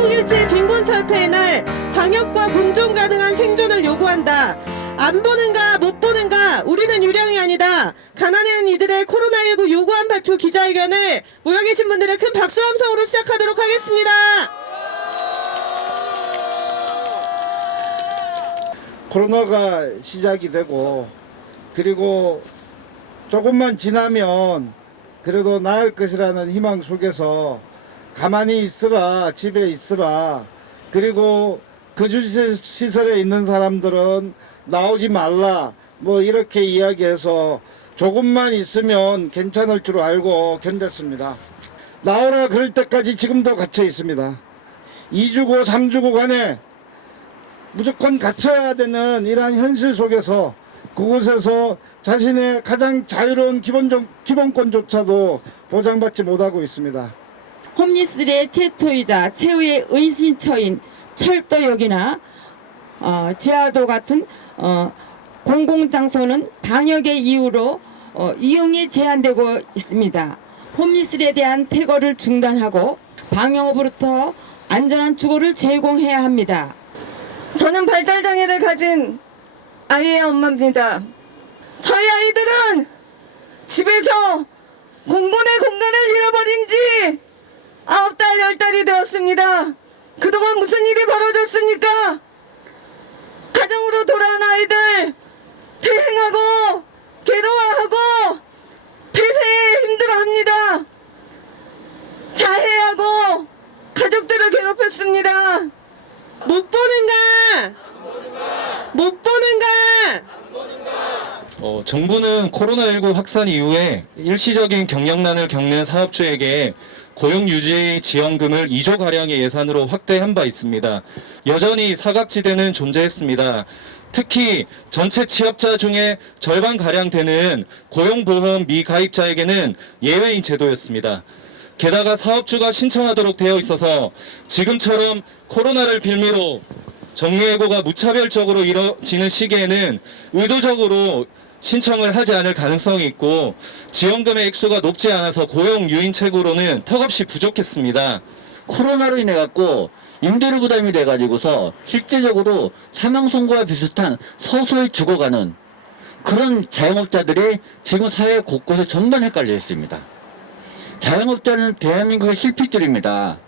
10.17 빈곤 철폐의 날 방역과 공존 가능한 생존을 요구한다. 안 보는가 못 보는가 우리는 유령이 아니다. 가난한 이들의 코로나19 요구안 발표 기자회견을 모여 계신 분들의 큰 박수 함성으로 시작하도록 하겠습니다. 코로나가 시작이 되고 그리고 조금만 지나면 그래도 나을 것이라는 희망 속에서 가만히 있으라 집에 있으라 그리고 거주시설에 있는 사람들은 나오지 말라 뭐 이렇게 이야기해서 조금만 있으면 괜찮을 줄 알고 견뎠습니다. 나오라 그럴 때까지 지금도 갇혀 있습니다. 2주고 3주고 간에 무조건 갖춰야 되는 이러한 현실 속에서 그곳에서 자신의 가장 자유로운 기본적, 기본권조차도 보장받지 못하고 있습니다. 홈리스들의 최초이자 최후의 은신처인 철도역이나 어, 지하도 같은 어, 공공장소는 방역의 이유로 어, 이용이 제한되고 있습니다. 홈리스에 대한 퇴거를 중단하고 방역으로부터 안전한 주거를 제공해야 합니다. 저는 발달장애를 가진 아이의 엄마입니다. 저희 아이들은 집에서 공군의 공간을 잃어버린 지 아홉 달, 열 달이 되었습니다. 그동안 무슨 일이 벌어졌습니까? 가정으로 돌아온 아이들 퇴행하고 괴로워하고 폐쇄에 힘들어합니다. 자해하고 가족들을 괴롭혔습니다. 못 보는가? 못 보는가? 어, 정부는 코로나19 확산 이후에 일시적인 경영난을 겪는 사업주에게 고용 유지 지원금을 2조 가량의 예산으로 확대한 바 있습니다. 여전히 사각지대는 존재했습니다. 특히 전체 취업자 중에 절반 가량 되는 고용보험 미가입자에게는 예외인 제도였습니다. 게다가 사업주가 신청하도록 되어 있어서 지금처럼 코로나를 빌미로 정리해고가 무차별적으로 이뤄지는 시기에는 의도적으로 신청을 하지 않을 가능성이 있고 지원금의 액수가 높지 않아서 고용 유인책으로는 턱없이 부족했습니다. 코로나로 인해 갖고 임대료 부담이 돼 가지고서 실제적으로 사망 선고와 비슷한 서서히 죽어가는 그런 자영업자들이 지금 사회 곳곳에 전반 헷갈려 있습니다. 자영업자는 대한민국의 실핏줄입니다.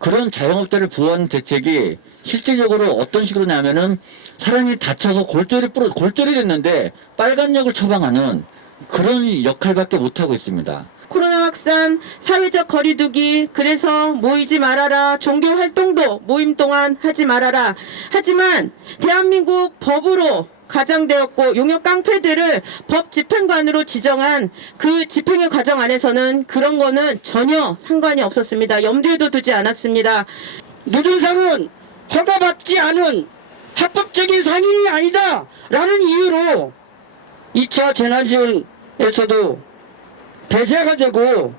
그런 자영업자를 보호하는 대책이 실제적으로 어떤 식으로냐면은 사람이 다쳐서 골절이 부러 골절이 됐는데 빨간 약을 처방하는 그런 역할밖에 못 하고 있습니다. 코로나 확산, 사회적 거리두기, 그래서 모이지 말아라, 종교 활동도 모임 동안 하지 말아라. 하지만 대한민국 법으로 가장되었고 용역 깡패들을 법 집행관으로 지정한 그 집행의 과정 안에서는 그런 거는 전혀 상관이 없었습니다. 염두에도 두지 않았습니다. 노점상은 허가받지 않은 합법적인 상인이 아니다 라는 이유로 2차 재난지원에서도 배제가 되고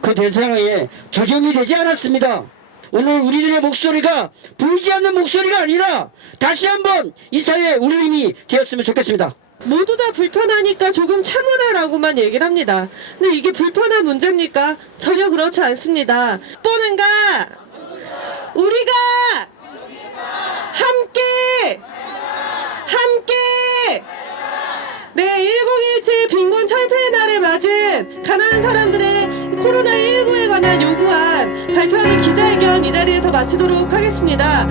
그 대상에 적용이 되지 않았습니다. 오늘 우리들의 목소리가 보이지 않는 목소리가 아니라 다시 한번 이 사회의 울림이 되었으면 좋겠습니다. 모두 다 불편하니까 조금 참으라라고만 얘기를 합니다. 근데 이게 불편한 문제입니까? 전혀 그렇지 않습니다. 보는가? 우리가 함께 함께 네 1017 빈곤 철폐의 날을 맞은 가난한 사람들의 코로나19에 관한 요구안 발표하는 기자회견 이 자리에서 마치도록 하겠습니다.